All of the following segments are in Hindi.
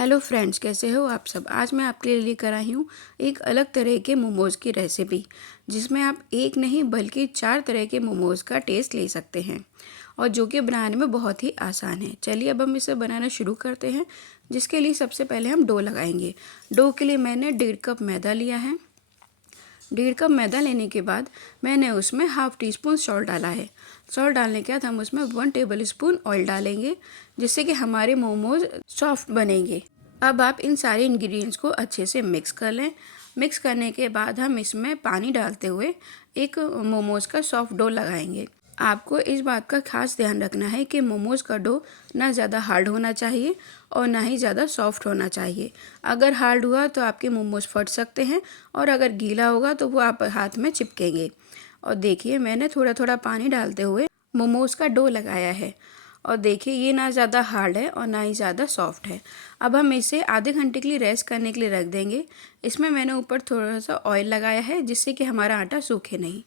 हेलो फ्रेंड्स, कैसे हो आप सब। आज मैं आपके लिए लेकर आई हूँ एक अलग तरह के मोमोज़ की रेसिपी, जिसमें आप एक नहीं बल्कि 4 तरह के मोमोज़ का टेस्ट ले सकते हैं और जो कि बनाने में बहुत ही आसान है। चलिए अब हम इसे बनाना शुरू करते हैं। जिसके लिए सबसे पहले हम डो लगाएंगे। डो के लिए मैंने 1.5 कप मैदा लिया है। 1.5 कप मैदा लेने के बाद मैंने उसमें हाफ़ टी स्पून सॉल्ट डाला है। सॉल्ट डालने के बाद हम उसमें 1 टेबल स्पून ऑयल डालेंगे, जिससे कि हमारे मोमोज सॉफ्ट बनेंगे। अब आप इन सारे इंग्रेडिएंट्स को अच्छे से मिक्स कर लें। मिक्स करने के बाद हम इसमें पानी डालते हुए एक मोमोज का सॉफ्ट डो लगाएंगे। आपको इस बात का खास ध्यान रखना है कि मोमोज़ का डो ना ज़्यादा हार्ड होना चाहिए और ना ही ज़्यादा सॉफ्ट होना चाहिए। अगर हार्ड हुआ तो आपके मोमोज़ फट सकते हैं और अगर गीला होगा तो वो आप हाथ में चिपकेंगे। और देखिए, मैंने थोड़ा थोड़ा पानी डालते हुए मोमोज़ का डो लगाया है और देखिए ये ना ज़्यादा हार्ड है और ना ही ज़्यादा सॉफ्ट है। अब हम इसे आधे घंटे के लिए रेस्ट करने के लिए रख देंगे। इसमें मैंने ऊपर थोड़ा सा ऑयल लगाया है, जिससे कि हमारा आटा सूखे नहीं,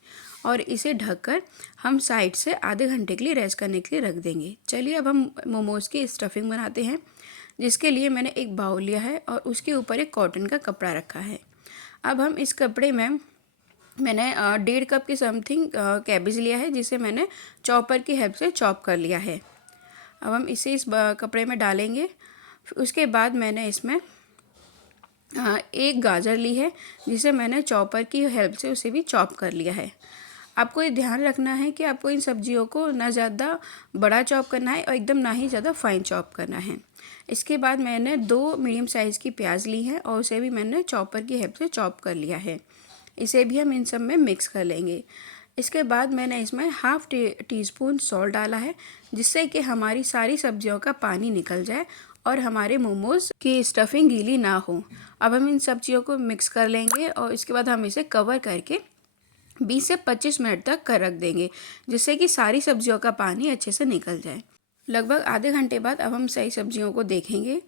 और इसे ढककर हम साइड से आधे घंटे के लिए रेस्ट करने के लिए रख देंगे। चलिए अब हम मोमोज़ की स्टफिंग बनाते हैं। जिसके लिए मैंने एक बाउल लिया है और उसके ऊपर एक कॉटन का कपड़ा रखा है। अब हम इस कपड़े में मैंने 1.5 कप की समथिंग कैबेज लिया है, जिसे मैंने चॉपर की हेल्प से चॉप कर लिया है। अब हम इसे इस कपड़े में डालेंगे। उसके बाद मैंने इसमें एक गाजर ली है, जिसे मैंने चॉपर की हेल्प से उसे भी चॉप कर लिया है। आपको ये ध्यान रखना है कि आपको इन सब्जियों को ना ज़्यादा बड़ा चॉप करना है और एकदम ना ही ज़्यादा फाइन चॉप करना है। इसके बाद मैंने 2 मीडियम साइज़ की प्याज ली है और उसे भी मैंने चॉपर की हेल्प से चॉप कर लिया है। इसे भी हम इन सब में मिक्स कर लेंगे। इसके बाद मैंने इसमें हाफ़ टी स्पून सॉल्ट डाला है, जिससे कि हमारी सारी सब्जियों का पानी निकल जाए और हमारे मोमोज़ की स्टफिंग गीली ना हो। अब हम इन सब्जियों को मिक्स कर लेंगे और इसके बाद हम इसे कवर करके 20 से 25 मिनट तक कर रख देंगे, जिससे कि सारी सब्जियों का पानी अच्छे से निकल जाए। लगभग आधे घंटे बाद अब हम सही सब्जियों को देखेंगे।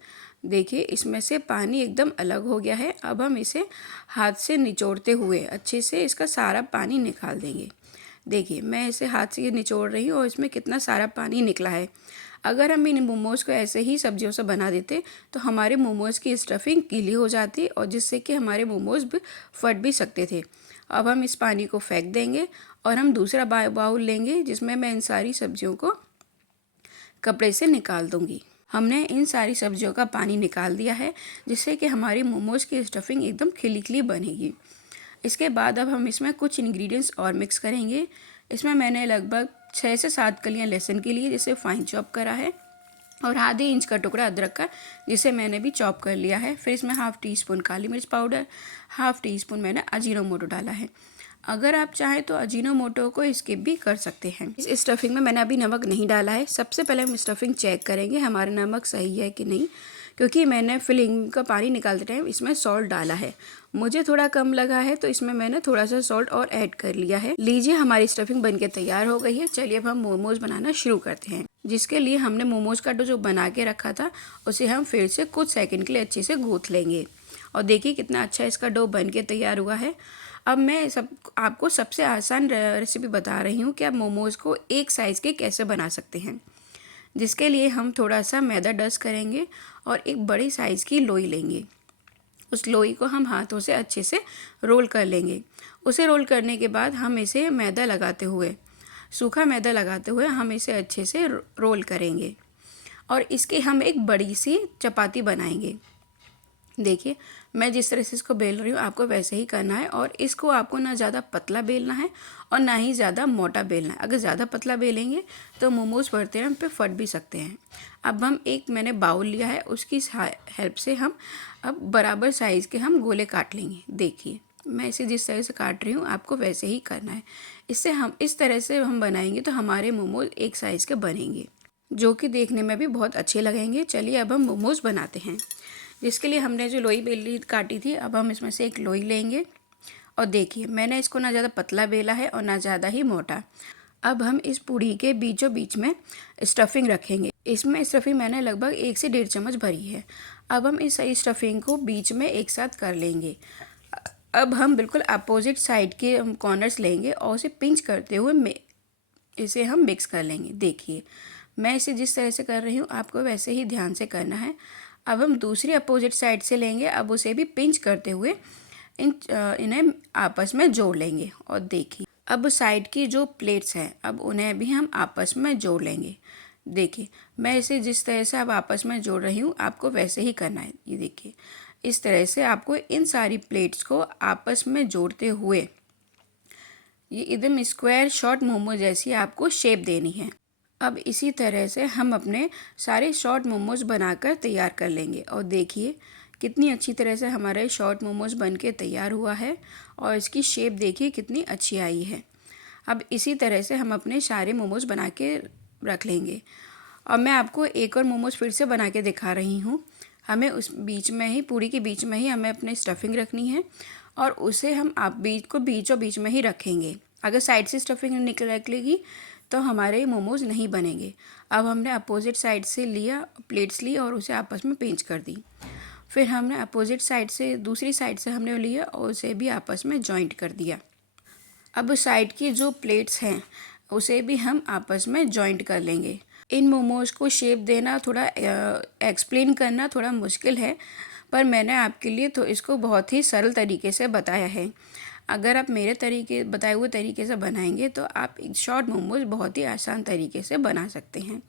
देखिए, इसमें से पानी एकदम अलग हो गया है। अब हम इसे हाथ से निचोड़ते हुए अच्छे से इसका सारा पानी निकाल देंगे। देखिए, मैं इसे हाथ से निचोड़ रही हूँ और इसमें कितना सारा पानी निकला है। अगर हम इन मोमोज़ को ऐसे ही सब्जियों से बना देते तो हमारे मोमोज़ की स्टफिंग गीली हो जाती और जिससे कि हमारे मोमोज़ भी फट भी सकते थे। अब हम इस पानी को फेंक देंगे और हम दूसरा बाउल लेंगे, जिसमें मैं इन सारी सब्जियों को कपड़े से निकाल दूंगी। हमने इन सारी सब्जियों का पानी निकाल दिया है, जिससे कि हमारी मोमोज़ की स्टफिंग एकदम खिली खिली बनेगी। इसके बाद अब हम इसमें कुछ इंग्रेडिएंट्स और मिक्स करेंगे। इसमें मैंने लगभग 6 से 7 कलियां लहसुन की लिए, जिसे फाइन चॉप करा है, और आधे इंच का टुकड़ा अदरक का, जिसे मैंने भी चॉप कर लिया है। फिर इसमें हाफ़ टी स्पून काली मिर्च पाउडर, हाफ़ टी स्पून मैंने अजीनोमोटो डाला है। अगर आप चाहें तो अजीनोमोटो को स्किप भी कर सकते हैं। इस स्टफिंग में मैंने अभी नमक नहीं डाला है। सबसे पहले हम स्टफिंग चेक करेंगे हमारा नमक सही है कि नहीं, क्योंकि मैंने फिलिंग का पानी निकालते टाइम इसमें सॉल्ट डाला है। मुझे थोड़ा कम लगा है तो इसमें मैंने थोड़ा सा सॉल्ट और ऐड कर लिया है। लीजिए, हमारी स्टफिंग बनके तैयार हो गई है। चलिए अब हम मोमोज बनाना शुरू करते हैं। जिसके लिए हमने मोमोज का डो जो बना के रखा था, उसे हम फिर से कुछ सेकंड के लिए अच्छे से गूँथ लेंगे। और देखिए कितना अच्छा इसका डो बन के तैयार हुआ है। अब मैं आपको सबसे आसान रेसिपी बता रही हूँ कि आप मोमोज़ को एक साइज़ के कैसे बना सकते हैं। जिसके लिए हम थोड़ा सा मैदा डस्ट करेंगे और एक बड़ी साइज़ की लोई लेंगे। उस लोई को हम हाथों से अच्छे से रोल कर लेंगे। उसे रोल करने के बाद हम इसे मैदा लगाते हुए, सूखा मैदा लगाते हुए हम इसे अच्छे से रोल करेंगे और इसकी हम एक बड़ी सी चपाती बनाएंगे। देखिए, मैं जिस तरह से इसको बेल रही हूँ आपको वैसे ही करना है, और इसको आपको ना ज़्यादा पतला बेलना है और ना ही ज़्यादा मोटा बेलना है। अगर ज़्यादा पतला बेलेंगे तो मोमोज़ बढ़ते टाइम पे फट भी सकते हैं। अब हम मैंने बाउल लिया है, उसकी हेल्प से हम अब बराबर साइज़ के हम गोले काट लेंगे। देखिए, मैं इसे जिस तरह से काट रही हूँ आपको वैसे ही करना है। इससे हम इस तरह से हम बनाएंगे तो हमारे मोमोज़ एक साइज़ के बनेंगे, जो कि देखने में भी बहुत अच्छे लगेंगे। चलिए अब हम मोमोज़ बनाते हैं। जिसके लिए हमने जो लोई बेली काटी थी, अब हम इसमें से एक लोई लेंगे और देखिए मैंने इसको ना ज़्यादा पतला बेला है और ना ज़्यादा ही मोटा। अब हम इस पूड़ी के बीचों बीच में स्टफिंग रखेंगे। इसमें स्टफिंग मैंने लगभग 1 से 1.5 चम्मच भरी है। अब हम इस स्टफिंग को बीच में एक साथ कर लेंगे। अब हम बिल्कुल अपोजिट साइड के हम कॉर्नर्स लेंगे और उसे पिंच करते हुए इसे हम मिक्स कर लेंगे। देखिए, मैं इसे जिस तरह से कर रही हूँ आपको वैसे ही ध्यान से करना है। अब हम दूसरी अपोजिट साइड से लेंगे। अब उसे भी पिंच करते हुए इन्हें आपस में जोड़ लेंगे। और देखिए अब साइड की जो प्लेट्स हैं अब उन्हें भी हम आपस में जोड़ लेंगे। देखिए मैं इसे जिस तरह से अब आपस में जोड़ रही हूँ आपको वैसे ही करना है। ये देखिए इस तरह से आपको इन सारी प्लेट्स को आपस में जोड़ते हुए ये एकदम स्क्वायर शॉर्ट मोमो जैसी आपको शेप देनी है। अब इसी तरह से हम अपने सारे शॉर्ट मोमोज बनाकर तैयार कर लेंगे। और देखिए कितनी अच्छी तरह से हमारे शॉर्ट मोमोज बनके तैयार हुआ है और इसकी शेप देखिए कितनी अच्छी आई है। अब इसी तरह से हम अपने सारे मोमोज बना के रख लेंगे। और मैं आपको एक और मोमोज फिर से बना के दिखा रही हूँ। हमें उस बीच में ही पूरी के बीच में ही हमें अपने स्टफिंग रखनी है और उसे हम आप बीचों बीच में ही रखेंगे। अगर साइड से स्टफिंग निकलेगी तो हमारे मोमोज नहीं बनेंगे। अब हमने अपोजिट साइड से लिया प्लेट्स ली और उसे आपस में पेंच कर दी। फिर हमने अपोजिट साइड से दूसरी साइड से हमने लिया और उसे भी आपस में जॉइंट कर दिया। अब साइड की जो प्लेट्स हैं उसे भी हम आपस में जॉइंट कर लेंगे। इन मोमोज को शेप देना थोड़ा एक्सप्लेन करना थोड़ा मुश्किल है, पर मैंने आपके लिए तो इसको बहुत ही सरल तरीके से बताया है। अगर आप मेरे बताए हुए तरीके से बनाएंगे तो आप शॉर्ट मोमोज बहुत ही आसान तरीके से बना सकते हैं।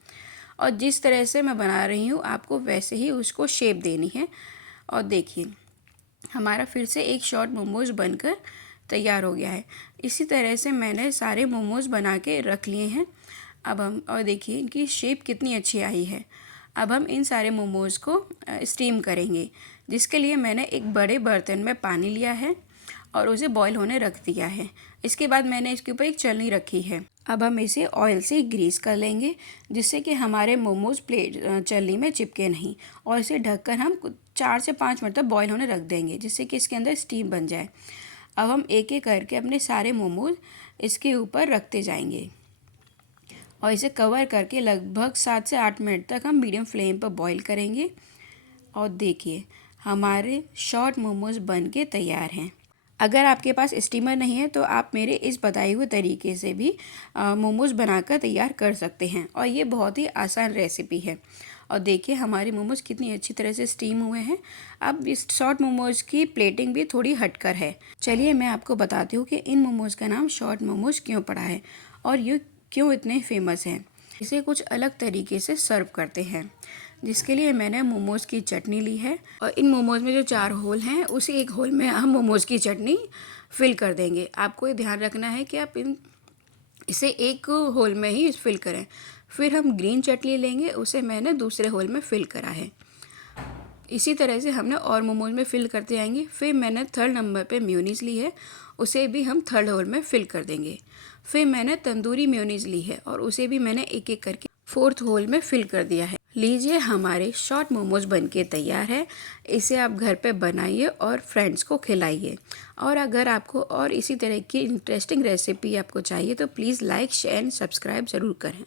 और जिस तरह से मैं बना रही हूँ आपको वैसे ही उसको शेप देनी है। और देखिए हमारा फिर से एक शॉर्ट मोमोज बनकर तैयार हो गया है। इसी तरह से मैंने सारे मोमोज बना के रख लिए हैं। अब हम और देखिए इनकी शेप कितनी अच्छी आई है। अब हम इन सारे मोमोज़ को स्टीम करेंगे, जिसके लिए मैंने एक बड़े बर्तन में पानी लिया है और उसे बॉईल होने रख दिया है। इसके बाद मैंने इसके ऊपर एक छलनी रखी है। अब हम इसे ऑयल से ग्रीस कर लेंगे जिससे कि हमारे मोमोज छलनी में चिपके नहीं। और इसे ढककर हम 4 से 5 मिनट तक बॉईल होने रख देंगे जिससे कि इसके अंदर स्टीम बन जाए। अब हम एक एक करके अपने सारे मोमोज इसके ऊपर रखते जाएंगे और इसे कवर करके लगभग 7 से 8 मिनट तक हम मीडियम फ्लेम पर बॉईल करेंगे। और देखिए हमारे शॉर्ट मोमोज बन के तैयार हैं। अगर आपके पास स्टीमर नहीं है तो आप मेरे इस बताए हुए तरीके से भी मोमोज बनाकर तैयार कर सकते हैं और ये बहुत ही आसान रेसिपी है। और देखिए हमारे मोमोज कितनी अच्छी तरह से स्टीम हुए हैं। अब इस शॉर्ट मोमोज की प्लेटिंग भी थोड़ी हटकर है। चलिए मैं आपको बताती हूँ कि इन मोमोज का नाम शॉर्ट मोमोज क्यों पड़ा है और ये क्यों इतने फेमस हैं। इसे कुछ अलग तरीके से सर्व करते हैं, जिसके लिए मैंने मोमोज की चटनी ली है और इन मोमोज में जो 4 होल हैं उसी एक होल में हम मोमोज की चटनी फिल कर देंगे। आपको ये ध्यान रखना है कि आप इसे एक होल में ही फिल करें। फिर हम ग्रीन चटनी लेंगे, उसे मैंने दूसरे होल में फिल करा है। इसी तरह से हमने और मोमोज में फिल करते जाएंगे। फिर मैंने 3rd नंबर पे मेयोनीज़ ली है, उसे भी हम 3rd होल में फिल कर देंगे। फिर मैंने तंदूरी मेयोनीज़ ली है और उसे भी मैंने एक एक करके 4th होल में फिल कर दिया है। लीजिए हमारे शॉर्ट मोमोज बनके तैयार है। इसे आप घर पे बनाइए और फ्रेंड्स को खिलाइए। और अगर आपको और इसी तरह की इंटरेस्टिंग रेसिपी आपको चाहिए तो please like share and subscribe ज़रूर करें।